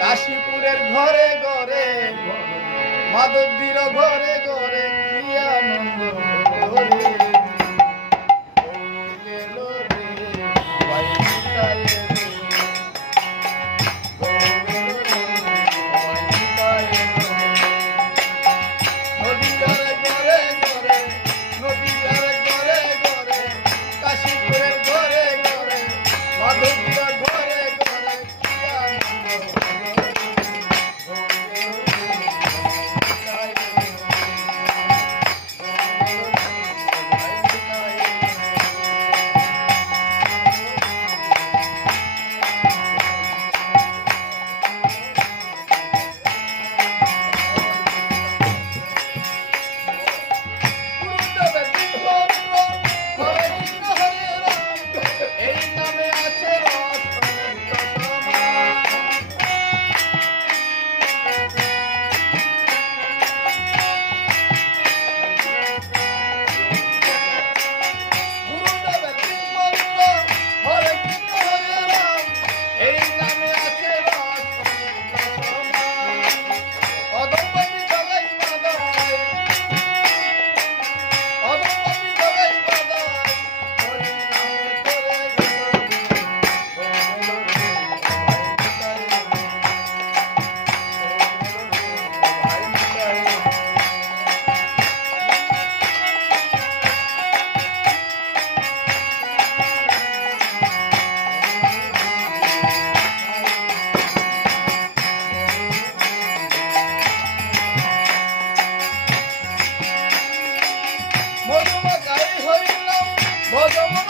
কাশীপুরের ঘরে ঘরে মাধবদীর ঘরে ঘরে। ভজমন